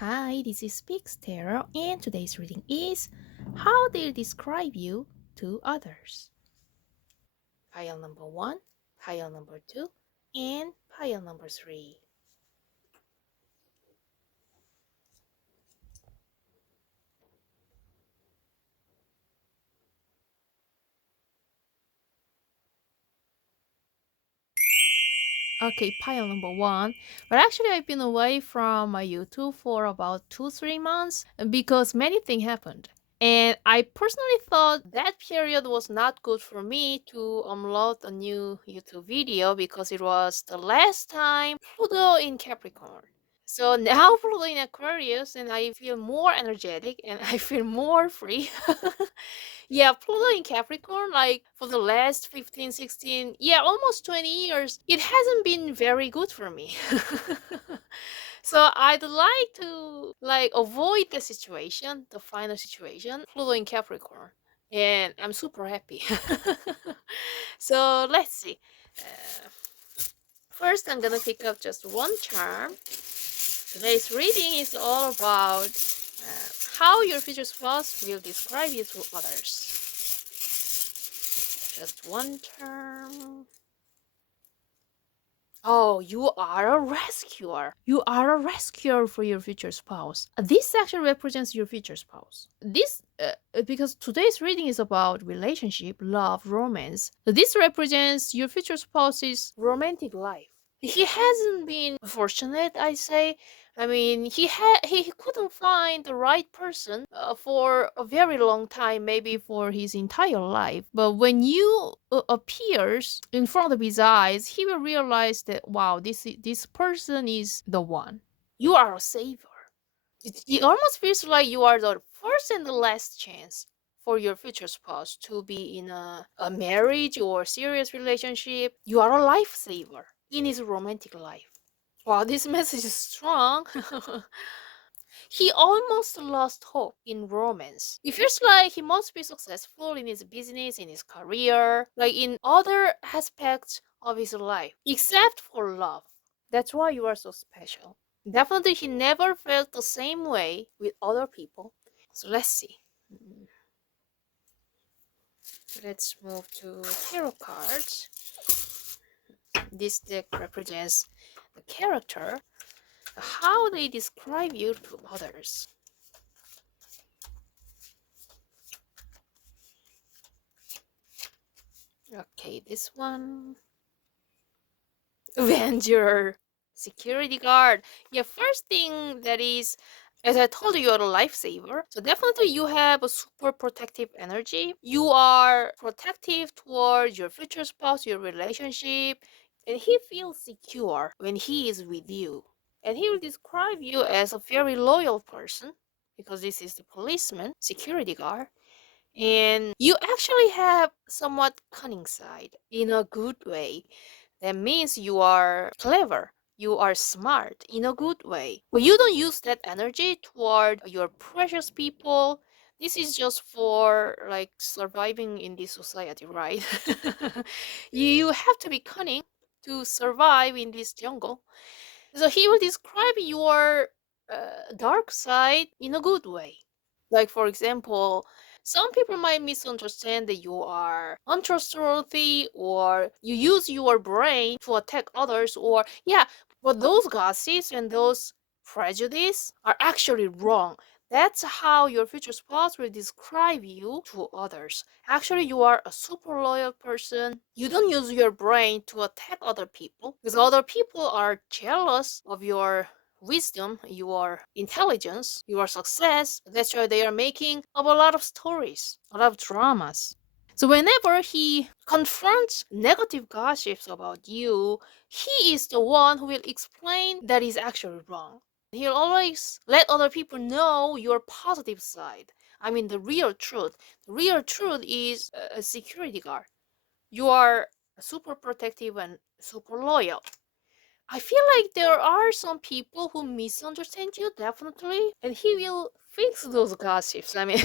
Hi, this is Spix Tarot, and today's reading is How They Describe You to Others. Pile number 1, pile number 2, and pile number 3. Okay, pile number 1. But actually, I've been away from my YouTube for about 2-3 months because many things happened. And I personally thought that period was not good for me to upload a new YouTube video because it was the last time Pluto in Capricorn. So now Pluto in Aquarius, and I feel more energetic and I feel more free. Yeah, Pluto in Capricorn, like for the last 15, 16, yeah, almost 20 years, it hasn't been very good for me. So I'd like to avoid the situation, the final situation, Pluto in Capricorn. And I'm super happy. So let's see. Uh, First, I'm gonna pick up just one charm. Today's reading is all about how your future spouse will describe you to others. Just one term. Oh, you are a rescuer. You are a rescuer for your future spouse. This actually represents your future spouse. Because today's reading is about relationship, love, romance. This represents your future spouse's romantic life. He hasn't been fortunate, I say. I mean, he couldn't find the right person for a very long time, maybe for his entire life. But when you appears in front of his eyes, he will realize that wow, this person is the one. You are a savior. It almost feels like you are the first and the last chance for your future spouse to be in a marriage or serious relationship. You are a lifesaver in his romantic life. Wow, this message is strong. He almost lost hope in romance. It feels like he must be successful in his business, in his career, like in other aspects of his life, except for love. That's why you are so special. Definitely, he never felt the same way with other people. So let's see. Mm, Let's move to tarot cards. This deck represents the character, how they describe you to others. Okay, this one. Avenger. Security guard. Yeah, first thing that is, as I told you, you're a lifesaver. So definitely you have a super protective energy. You are protective towards your future spouse, your relationship, and he feels secure when he is with you. And he will describe you as a very loyal person because this is the policeman, security guard. And you actually have somewhat cunning side in a good way. That means you are clever. You are smart in a good way. But you don't use that energy toward your precious people. This is just for like surviving in this society, right? You have to be cunning to survive in this jungle. So he will describe your dark side in a good way. Like, for example, some people might misunderstand that you are untrustworthy or you use your brain to attack others, or, yeah, but those gossips and those prejudice are actually wrong. That's how your future spouse will describe you to others. Actually, you are a super loyal person. You don't use your brain to attack other people because other people are jealous of your wisdom, your intelligence, your success. That's why they are making up a lot of stories, a lot of dramas. So whenever he confronts negative gossips about you, he is the one who will explain that is actually wrong. He'll always let other people know your positive side. I mean, the real truth. The real truth is a security guard. You are super protective and super loyal. I feel like there are some people who misunderstand you, definitely, and he will fix those gossips. I mean,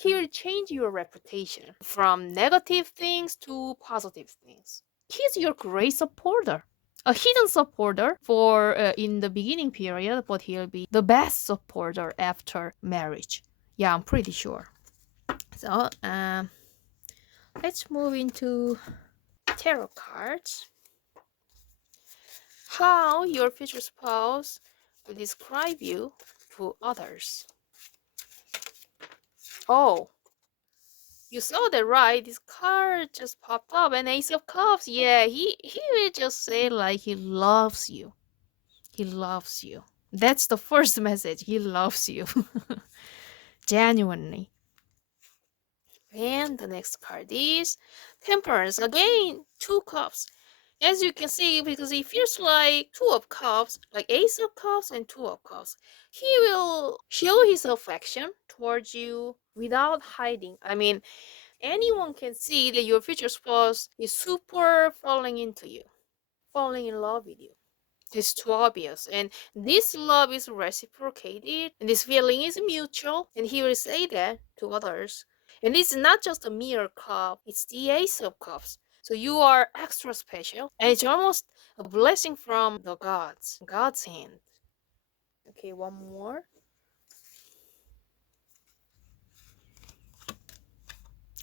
he will change your reputation from negative things to positive things. He's your great supporter. a hidden supporter for in the beginning period, but he'll be the best supporter after marriage. Yeah, I'm pretty sure. So let's move into tarot cards. How your future spouse will describe you to others. Oh, you saw that, right? This card just popped up, an Ace of Cups. Yeah, he will just say like he loves you. He loves you. That's the first message. He loves you. Genuinely. And the next card is Temperance. Again, two cups. As you can see, because he feels like two of cups, like Ace of Cups and two of cups, he will show his affection towards you without hiding. I mean, anyone can see that your future spouse is super falling into you, falling in love with you. It's too obvious. And this love is reciprocated, and this feeling is mutual, and he will say that to others. And it's not just a mere cup, it's the Ace of Cups. So you are extra special, and it's almost a blessing from the gods, God's hand. Okay, one more.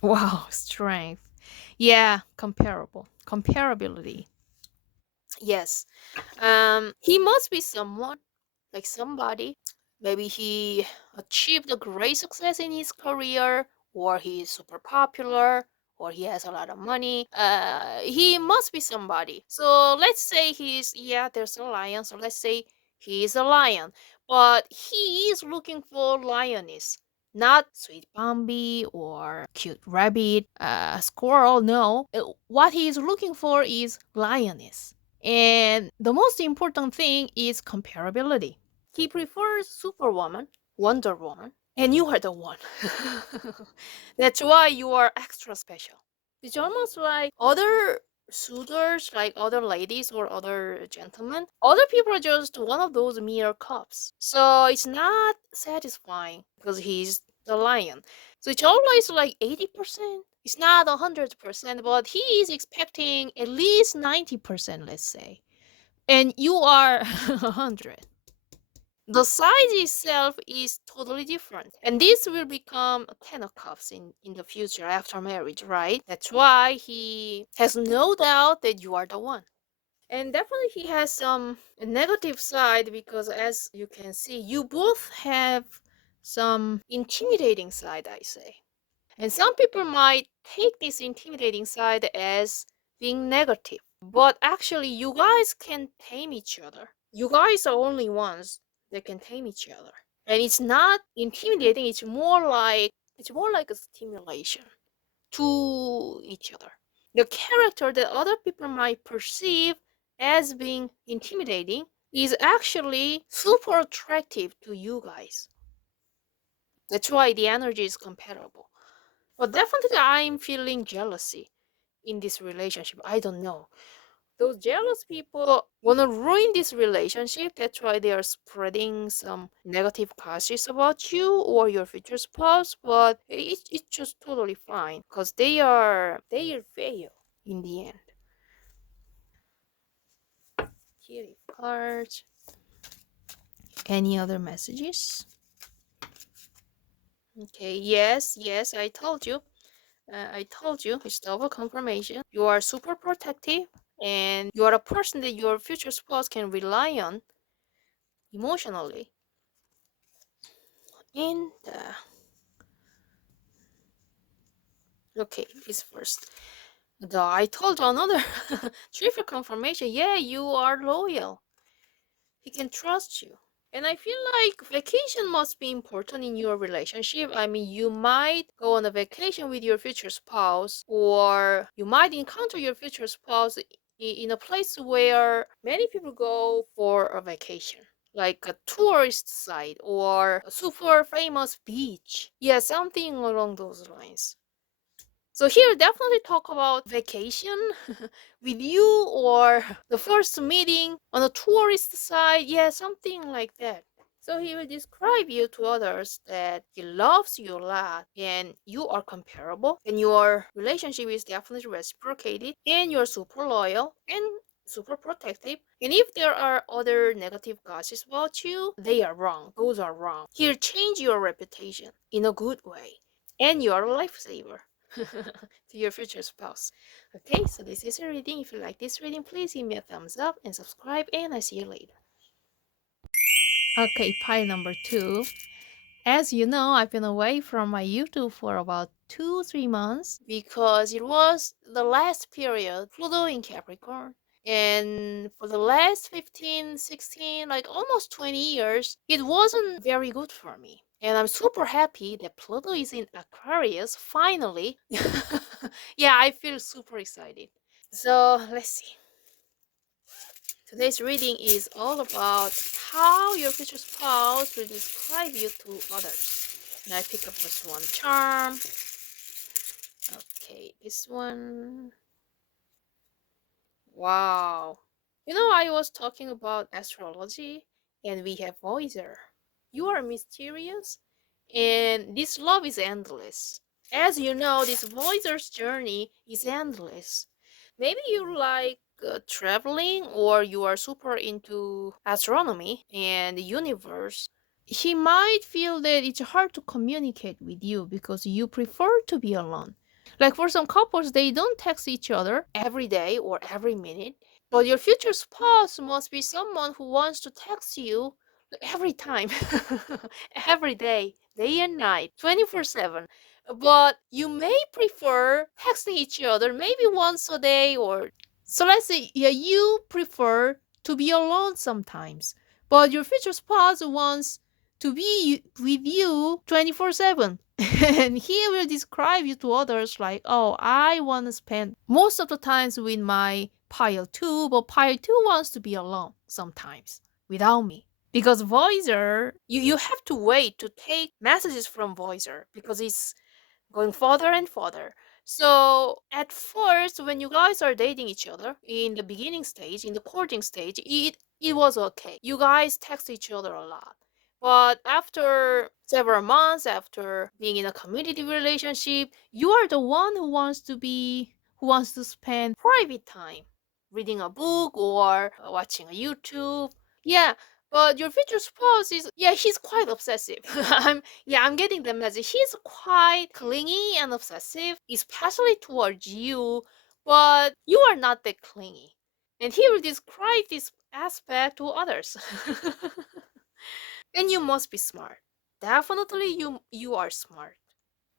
Wow, strength. Yeah, comparability. Yes. He must be someone, like somebody. Maybe he achieved a great success in his career, or he is super popular, or he has a lot of money. He must be somebody. So let's say there's a lion. So let's say he is a lion, but he is looking for lioness. Not sweet Bambi or cute rabbit, squirrel. No, what he is looking for is lioness. And the most important thing is comparability. He prefers Superwoman, Wonder Woman, and you are the one. That's why you are extra special. It's almost like other suitors, like other ladies or other gentlemen. Other people are just one of those mere cups. So it's not satisfying because he's the lion. So it's always like 80%. It's not 100%, but he is expecting at least 90%, let's say. And you are 100. The size itself is totally different. And this will become a Ten of Cups in the future after marriage, right? That's why he has no doubt that you are the one. And definitely he has some negative side because as you can see, you both have some intimidating side, I say. And some people might take this intimidating side as being negative. But actually, you guys can tame each other. You guys are only ones that can tame each other. And it's not intimidating, it's more like a stimulation to each other. The character that other people might perceive as being intimidating is actually super attractive to you guys. That's why the energy is comparable. But definitely, I'm feeling jealousy in this relationship. I don't know. Those jealous people want to ruin this relationship. That's why they are spreading some negative gossips about you or your future spouse. But it's just totally fine because they fail in the end. Here is cards. Any other messages? Okay. Yes. I told you, it's double confirmation. You are super protective and you are a person that your future spouse can rely on emotionally. And okay, this first. I told you another triple confirmation. Yeah, you are loyal. He can trust you. And I feel like vacation must be important in your relationship. I mean, you might go on a vacation with your future spouse, or you might encounter your future spouse in a place where many people go for a vacation, like a tourist site or a super famous beach. Yeah, something along those lines. So here definitely talk about vacation with you or the first meeting on a tourist site. Yeah, something like that. So he will describe you to others that he loves you a lot and you are comparable and your relationship is definitely reciprocated and you're super loyal and super protective. And if there are other negative gossips about you, they are wrong. Those are wrong. He'll change your reputation in a good way. And you're a lifesaver to your future spouse. Okay, so this is a reading. If you like this reading, please give me a thumbs up and subscribe, and I see you later. Okay, pile number 2. As you know, I've been away from my YouTube for about 2-3 months because it was the last period, Pluto in Capricorn. And for the last 15, 16, like almost 20 years, it wasn't very good for me. And I'm super happy that Pluto is in Aquarius finally. Yeah, I feel super excited. So let's see. Today's reading is all about how your future spouse will describe you to others. And I pick up just one charm. Okay, this one. Wow. You know, I was talking about astrology, and we have Voyager. You are mysterious, and this love is endless. As you know, this Voyager's journey is endless. Maybe you like traveling, or you are super into astronomy and the universe. He might feel that it's hard to communicate with you because you prefer to be alone. Like for some couples, they don't text each other every day or every minute. But your future spouse must be someone who wants to text you every time, every day and night, 24/7. But you may prefer texting each other maybe once a day, or so let's say, yeah, you prefer to be alone sometimes. But your future spouse wants to be with you 24/7. And he will describe you to others like, oh, I want to spend most of the times with my pile 2, but pile 2 wants to be alone sometimes without me. Because Voicer, you have to wait to take messages from Voicer because it's going further and further. So at first, when you guys are dating each other in the beginning stage, in the courting stage, it was okay. You guys text each other a lot. But after several months, after being in a community relationship, you are the one who wants to spend private time reading a book or watching a YouTube. Yeah, but your future spouse is, yeah, he's quite obsessive. I'm getting the message. He's quite clingy and obsessive, especially towards you, but you are not that clingy. And he will describe this aspect to others. And you must be smart. Definitely you are smart.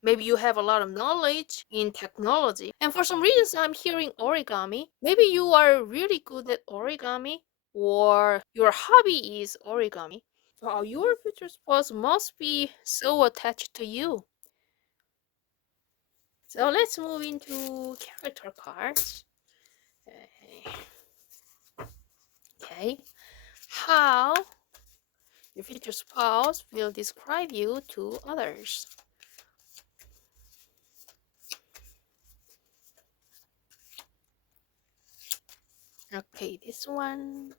Maybe you have a lot of knowledge in technology. And for some reasons, I'm hearing origami. Maybe you are really good at origami, or your hobby is origami. So your future spouse must be so attached to you. So let's move into character cards. Okay. How your future spouse will describe you to others. Okay, this one.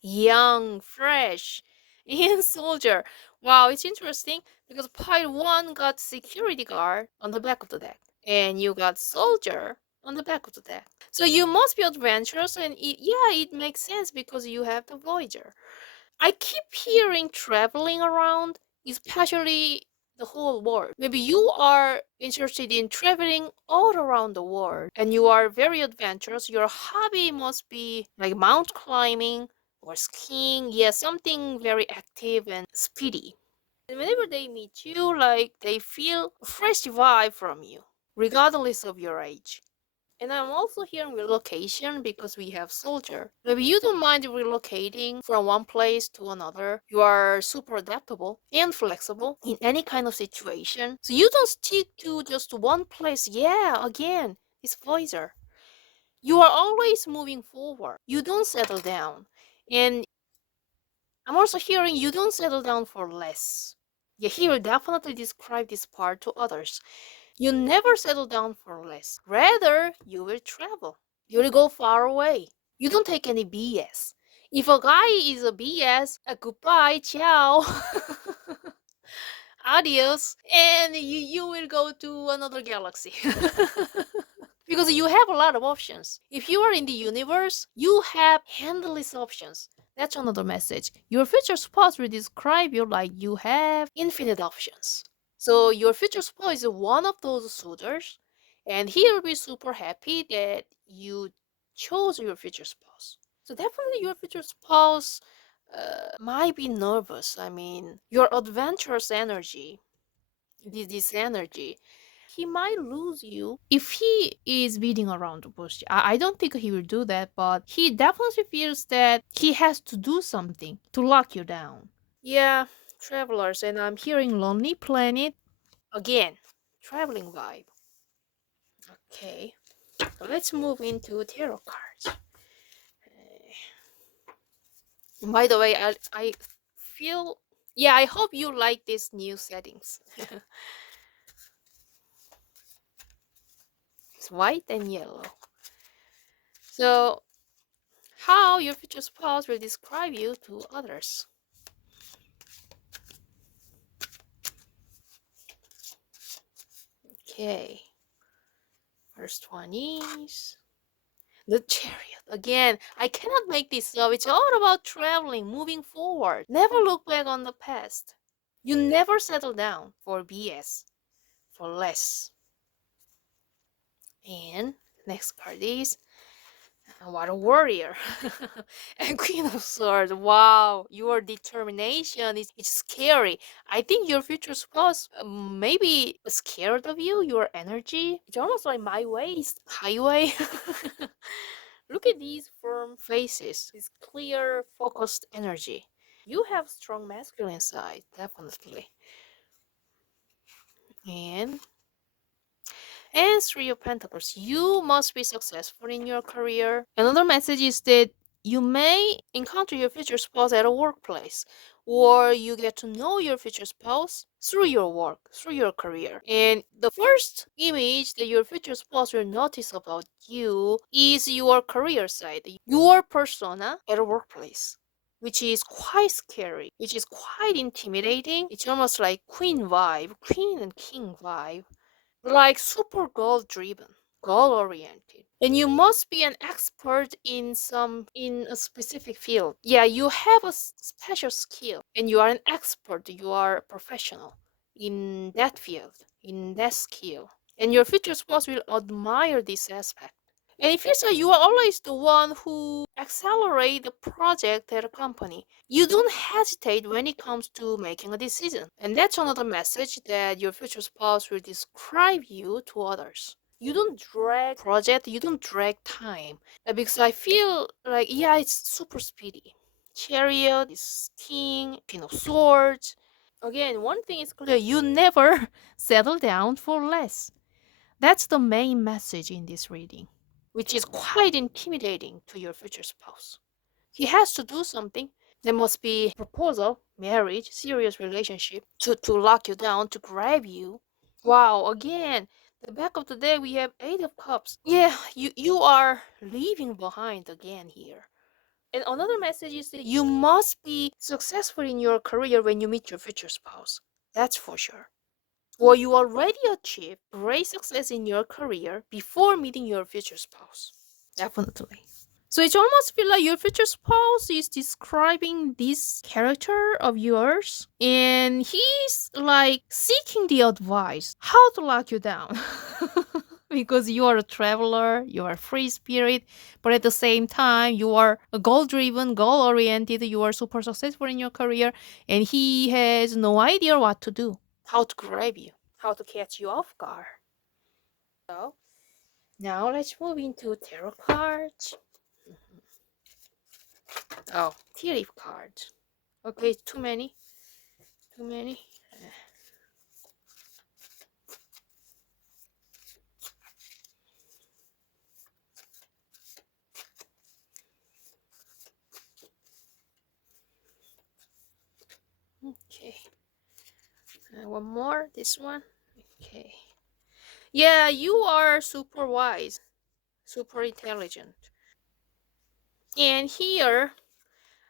Young, fresh, and soldier. Wow, it's interesting because pile 1 got security guard on the back of the deck, and you got soldier on the back of the deck. So you must be adventurous, and it makes sense because you have the Voyager. I keep hearing traveling around, especially the whole world. Maybe you are interested in traveling all around the world and you are very adventurous. Your hobby must be like mount climbing or skiing. Yeah, something very active and speedy. And whenever they meet you, like they feel a fresh vibe from you, regardless of your age. And I'm also hearing relocation because we have soldier. Maybe you don't mind relocating from one place to another. You are super adaptable and flexible in any kind of situation. So you don't stick to just one place. Yeah, again, it's Voicer. You are always moving forward. You don't settle down. And I'm also hearing you don't settle down for less. Yeah, he will definitely describe this part to others. You never settle down for less. Rather, you will travel. You will go far away. You don't take any BS. If a guy is a BS, a goodbye, ciao, adios, and you will go to another galaxy. because you have a lot of options. If you are in the universe, you have endless options. That's another message. Your future spouse will describe you like you have infinite options. So your future spouse is one of those suitors, and he will be super happy that you chose your future spouse. So definitely your future spouse might be nervous. I mean, your adventurous energy, this energy, he might lose you if he is beating around the bush. I don't think he will do that, but he definitely feels that he has to do something to lock you down. Yeah, travelers, and I'm hearing Lonely Planet again. Traveling vibe. Okay, so let's move into tarot cards. By the way, I feel, yeah, I hope you like these new settings. It's white and yellow. So, how your future spouse will describe you to others. Okay, first one is the Chariot. Again, I cannot make this up. It's all about traveling, moving forward. Never look back on the past. You never settle down for BS, for less. And next card is what a warrior. And Queen of Swords. Wow, your determination is it's scary. I think your future spouse may be scared of you, your energy. It's almost like my way is highway. Look at these firm faces, this clear, focused energy. You have strong masculine side, definitely. And Three of Pentacles. You must be successful in your career. Another message is that you may encounter your future spouse at a workplace, or you get to know your future spouse through your work, through your career. And the first image that your future spouse will notice about you is your career side, your persona at a workplace, which is quite scary, which is quite intimidating. It's almost like queen vibe, queen and king vibe, like super goal driven, goal oriented. And you must be an expert in a specific field. Yeah, you have a special skill and you are an expert, you are a professional in that field, in that skill. And your future spouse will admire this aspect. And if you say you are always the one who accelerate the project at a company, you don't hesitate when it comes to making a decision. And that's another message that your future spouse will describe you to others. You don't drag project, you don't drag time. Because I feel like, yeah, it's super speedy. Chariot is king, Queen of Swords. Again, one thing is clear, you never settle down for less. That's the main message in this reading, which is quite intimidating to your future spouse. He has to do something. There must be proposal, marriage, serious relationship to lock you down, to grab you. Wow, again, the back of the deck we have Eight of Cups. Yeah, you are leaving behind again here. And another message is that you must be successful in your career when you meet your future spouse. That's for sure. Or you already achieved great success in your career before meeting your future spouse. Definitely. So it almost feel like your future spouse is describing this character of yours, and he's like seeking the advice how to lock you down. Because you are a traveler, you are a free spirit, but at the same time, you are a goal driven, goal oriented, you are super successful in your career, and he has no idea what to do, how to grab you, how to catch you off guard. So, now let's move into tarot cards. Oh, tea leaf cards. Okay, too many. Too many. Okay. One more. This one. Okay. Yeah, you are super wise, super intelligent. And here,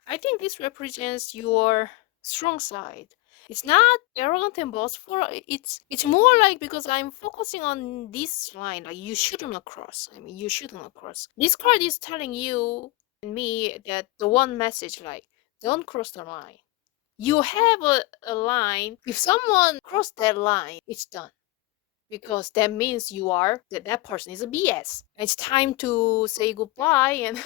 I think this represents your strong side. It's not arrogant and boastful. It's more like because I'm focusing on this line, like you shouldn't cross. I mean, you shouldn't cross. This card is telling you and me that the one message, like, don't cross the line. You have a line. If someone crossed that line, it's done. Because that means that person is a BS. It's time to say goodbye and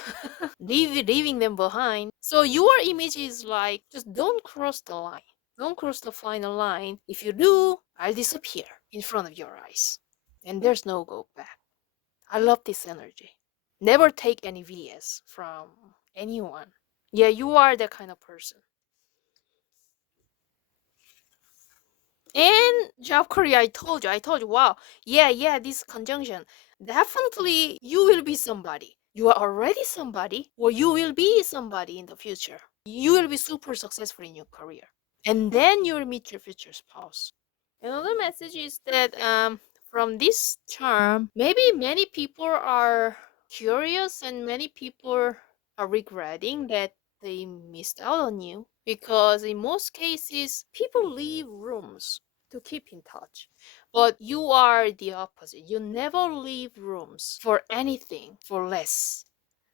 leaving them behind. So your image is like, just don't cross the line. Don't cross the final line. If you do, I'll disappear in front of your eyes. And there's no go back. I love this energy. Never take any BS from anyone. Yeah, you are that kind of person. And job career, I told you, wow, yeah, this conjunction. Definitely you will be somebody. You are already somebody, or you will be somebody in the future. You will be super successful in your career. And then you will meet your future spouse. Another message is that from this term, maybe many people are curious and many people are regretting that they missed out on you because in most cases people leave rooms to keep in touch, but you are the opposite. You never leave rooms for anything for less.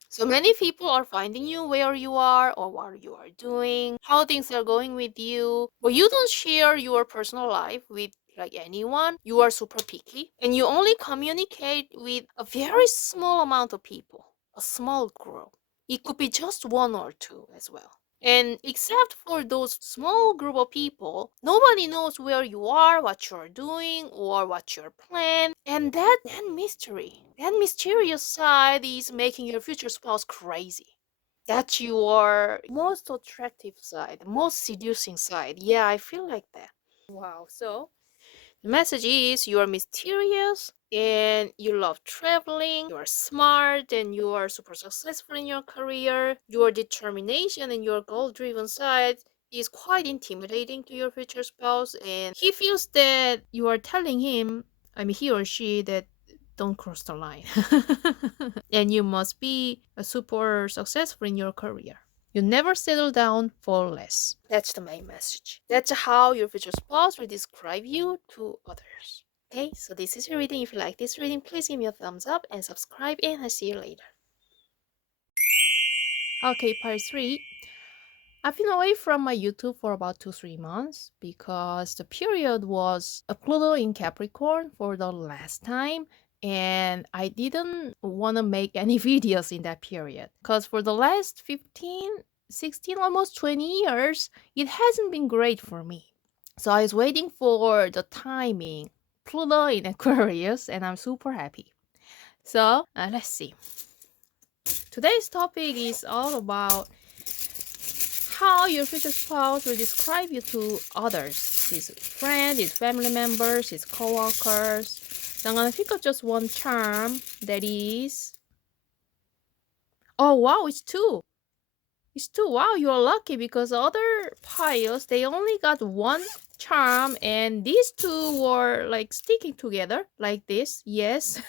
So many people are finding you where you are or what you are doing, how things are going with you. But you don't share your personal life with like anyone. You are super picky and you only communicate with a very small amount of people, a small group. It could be just one or two as well. And except for those small group of people, nobody knows where you are, what you're doing, or what your plan. And that mystery, that mysterious side is making your future spouse crazy. That's your most attractive side, most seducing side. Yeah, I feel like that. Wow. So the message is you are mysterious and you love traveling, you are smart and you are super successful in your career. Your determination and your goal driven side is quite intimidating to your future spouse, and he feels that you are telling him, I mean, he or she, that don't cross the line. And you must be a super successful in your career. You never settle down for less. That's the main message. That's how your future spouse will describe you to others. Okay, so this is your reading. If you like this reading, please give me a thumbs up and subscribe, and I'll see you later. Okay, part 3. I've been away from my YouTube for about 2-3 months because the period was a Pluto in Capricorn for the last time, and I didn't want to make any videos in that period because for the last 15, 16, almost 20 years, it hasn't been great for me. So I was waiting for the timing, Pluto in Aquarius, and I'm super happy. So let's see. Today's topic is all about how your future spouse will describe you to others, his friends, his family members, his co-workers. So I'm gonna pick up just one charm that is... Oh wow, it's two. It's two. Wow, you're lucky because other piles, they only got one charm and these two were like sticking together like this. Yes.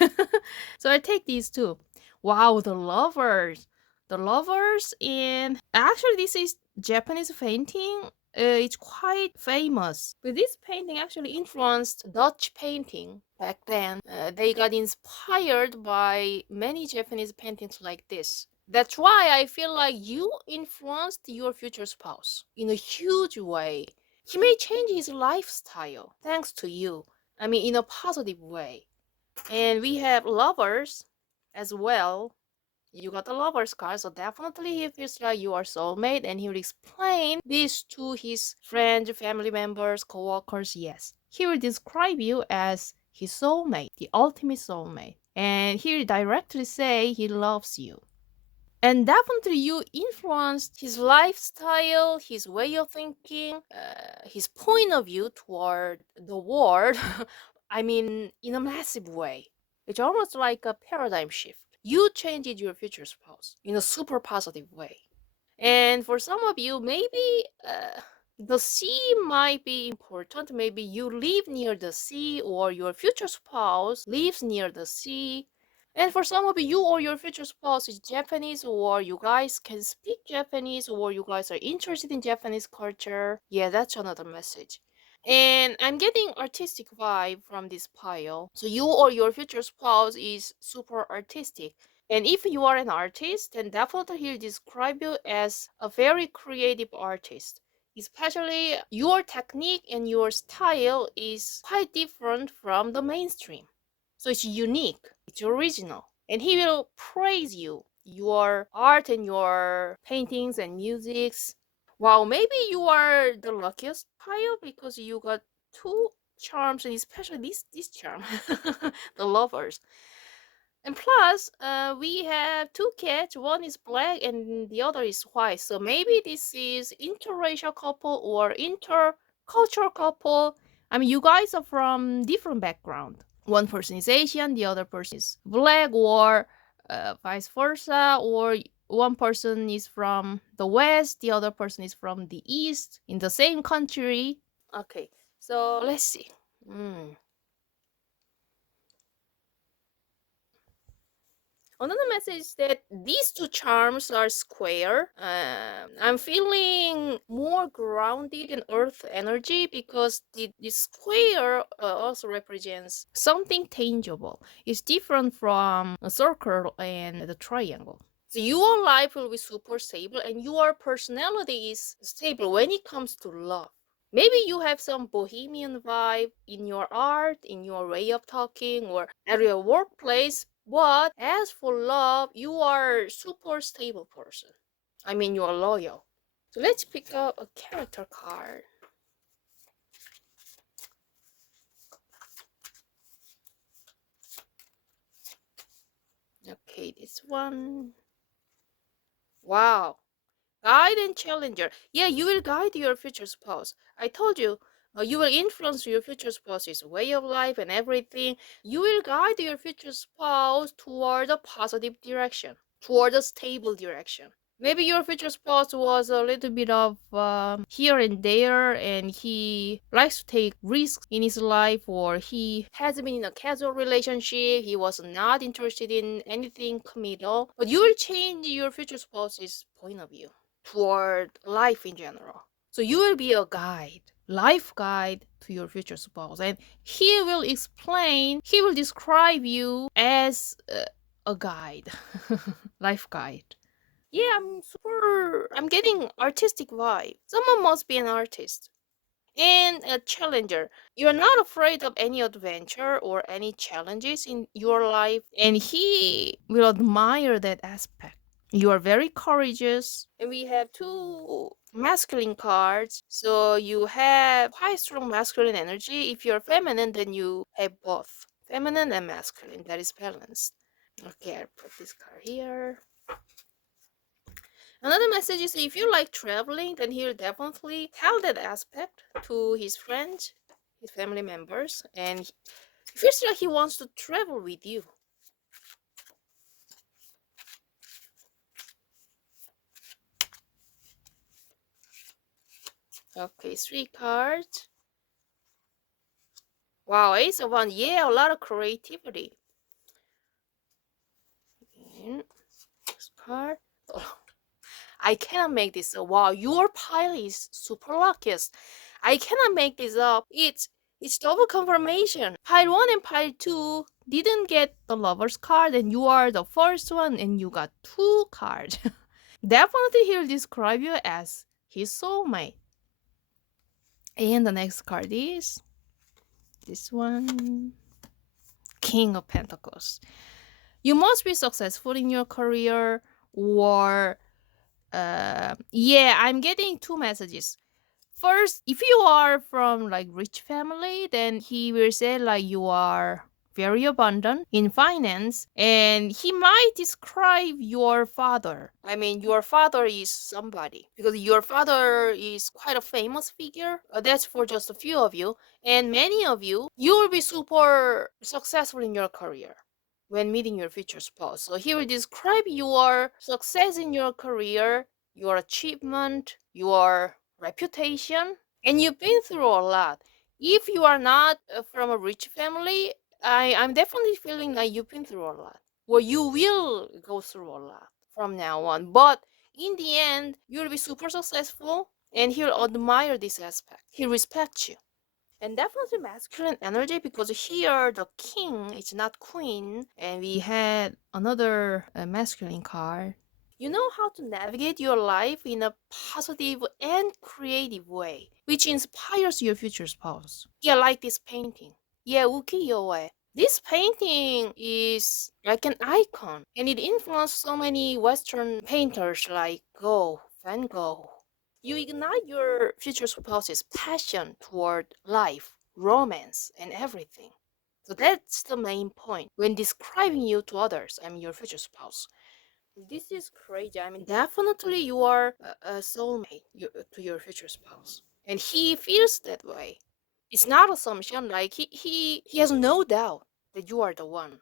So I take these two. Wow, the lovers. The lovers, and actually this is Japanese painting. It's quite famous. But this painting actually influenced Dutch painting back then. They got inspired by many Japanese paintings like this. That's why I feel like you influenced your future spouse in a huge way. He may change his lifestyle thanks to you. I mean, in a positive way. And we have lovers as well. You got the lover's card, so definitely he feels like you are soulmate, and he will explain this to his friends, family members, co-workers. Yes, he will describe you as his soulmate, the ultimate soulmate, and he will directly say he loves you. And definitely you influenced his lifestyle, his way of thinking, his point of view toward the world. I mean, in a massive way. It's almost like a paradigm shift. You changed your future spouse in a super positive way. And for some of you, maybe the sea might be important. Maybe you live near the sea, or your future spouse lives near the sea. And for some of you or your future spouse is Japanese, or you guys can speak Japanese, or you guys are interested in Japanese culture, yeah, that's another message. And I'm getting artistic vibe from this pile. So you or your future spouse is super artistic. And if you are an artist, then definitely he'll describe you as a very creative artist. Especially your technique and your style is quite different from the mainstream. So it's unique, it's original. And he will praise you, your art and your paintings and musics. Wow, maybe you are the luckiest pile because you got two charms, and especially this charm, the lovers. And plus, we have two cats. One is black and the other is white. So maybe this is interracial couple or intercultural couple. I mean, you guys are from different background. One person is Asian, the other person is black, or vice versa, or one person is from the West, the other person is from the East in the same country. Okay, so let's see. Mm. Another message is that these two charms are square. I'm feeling more grounded in earth energy because the square also represents something tangible. It's different from a circle and the triangle. So your life will be super stable and your personality is stable when it comes to love. Maybe you have some bohemian vibe in your art, in your way of talking, or at your workplace. But as for love, you are super stable person. I mean, you are loyal. So let's pick up a character card. Okay, this one. Wow. Guide and challenger. Yeah, you will guide your future spouse. I told you, you will influence your future spouse's way of life and everything. You will guide your future spouse toward a positive direction, toward a stable direction. Maybe your future spouse was a little bit of here and there, and he likes to take risks in his life, or he has been in a casual relationship. He was not interested in anything committal. But you will change your future spouse's point of view toward life in general. So you will be a guide, life guide to your future spouse, and he will explain, he will describe you as a guide, life guide. Yeah, I'm getting artistic vibe. Someone must be an artist. And a challenger. You're not afraid of any adventure or any challenges in your life, and he will admire that aspect. You are very courageous. And we have two masculine cards. So you have quite strong masculine energy. If you're feminine, then you have both feminine and masculine. That is balanced. Okay, I'll put this card here. Another message is if you like traveling, then he'll definitely tell that aspect to his friends, his family members, and it feels like he wants to travel with you. Okay, three cards. Wow, Ace of Wands. Yeah, a lot of creativity. And this card. Oh, I cannot make this up. Wow, your pile is super luckiest. I cannot make this up. It's double confirmation. Pile 1 and pile 2 didn't get the lover's card, and you are the first one and you got two cards. Definitely he'll describe you as his soulmate. And the next card is this one. King of Pentacles. You must be successful in your career, or yeah, I'm getting two messages. First, if you are from like rich family, then he will say like you are very abundant in finance, and he might describe your father. I mean, your father is somebody because your father is quite a famous figure. That's for just a few of you, and many of you, you will be super successful in your career when meeting your future spouse. So he will describe your success in your career, your achievement, your reputation, and you've been through a lot. If you are not from a rich family, I'm definitely feeling like you've been through a lot. or you will go through a lot from now on. But in the end, you'll be super successful and he'll admire this aspect. He respects you. And definitely masculine energy because here the king is not queen, and we had another masculine card. You know how to navigate your life in a positive and creative way, which inspires your future spouse. Yeah, like this painting. Yeah, ukiyo-e. This painting is like an icon, and it influenced so many Western painters like Van Gogh. You ignite your future spouse's passion toward life, romance, and everything. So that's the main point when describing you to others. I mean, your future spouse. This is crazy. I mean, definitely you are a soulmate to your future spouse, and he feels that way. It's not assumption. Like he has no doubt that you are the one,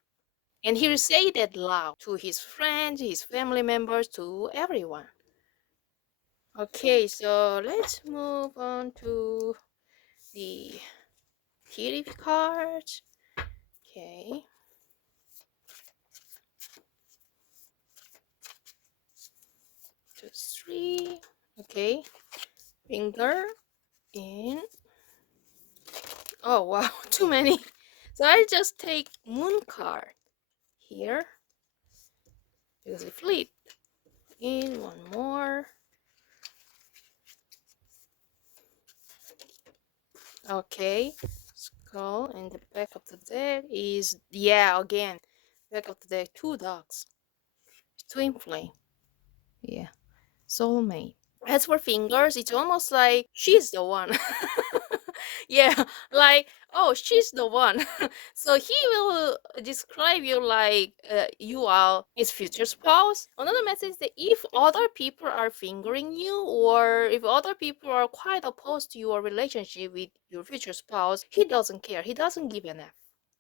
and he'll say that loud to his friends, his family members, to everyone. Okay, so let's move on to the theory cards. Okay. 2, 3. Okay. Finger in. Oh wow, too many. So I just take moon card here because we flip in one more. Okay. Skull and the back of the deck is again. Back of the deck, 2 dogs. Twin flame. Yeah. Soulmate. As for fingers, it's almost like she's the one. Yeah, like, oh, she's the one. So he will describe you like you are his future spouse. Another message that if other people are fingering you, or if other people are quite opposed to your relationship with your future spouse, he doesn't care. He doesn't give an F.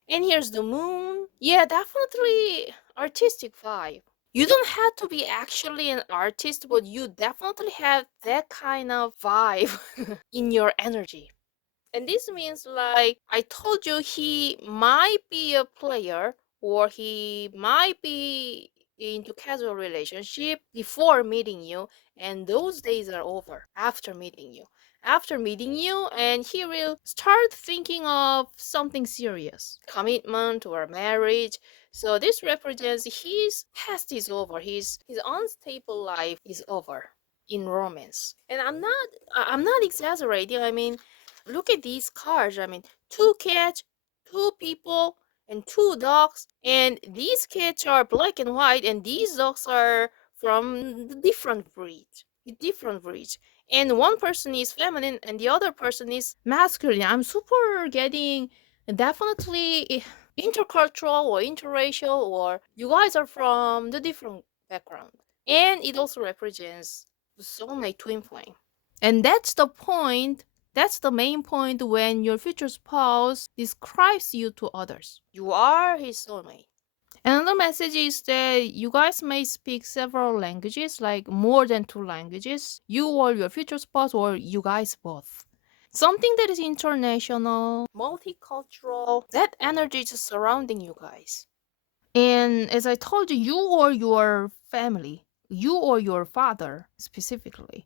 And here's the moon. Yeah, definitely artistic vibe. You don't have to be actually an artist, but you definitely have that kind of vibe in your energy. And this means, like I told you, he might be a player or he might be into casual relationship before meeting you, and those days are over after meeting you. After meeting you, and he will start thinking of something serious, commitment or marriage. So this represents his past is over. His unstable life is over in romance. And I'm not exaggerating. I mean, look at these cards. I mean, 2 cats, 2 people, and 2 dogs. And these cats are black and white, and these dogs are from the different breeds. Different breeds. And one person is feminine and the other person is masculine. I'm super getting definitely intercultural or interracial, or you guys are from the different background. And it also represents the soulmate twin flame. And that's the point. That's the main point when your future spouse describes you to others. You are his soulmate. Another message is that you guys may speak several languages, like more than 2 languages. You or your future spouse, or you guys both. Something that is international, multicultural, that energy is surrounding you guys. And as I told you, you or your family, you or your father specifically,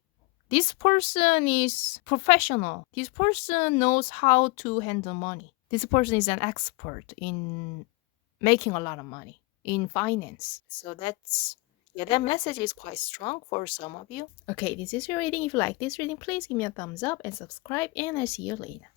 this person is professional. This person knows how to handle money. This person is an expert in making a lot of money in finance. So that's that message is quite strong for some of you. Okay, this is your reading. If you like this reading, please give me a thumbs up and subscribe, and I'll see you later.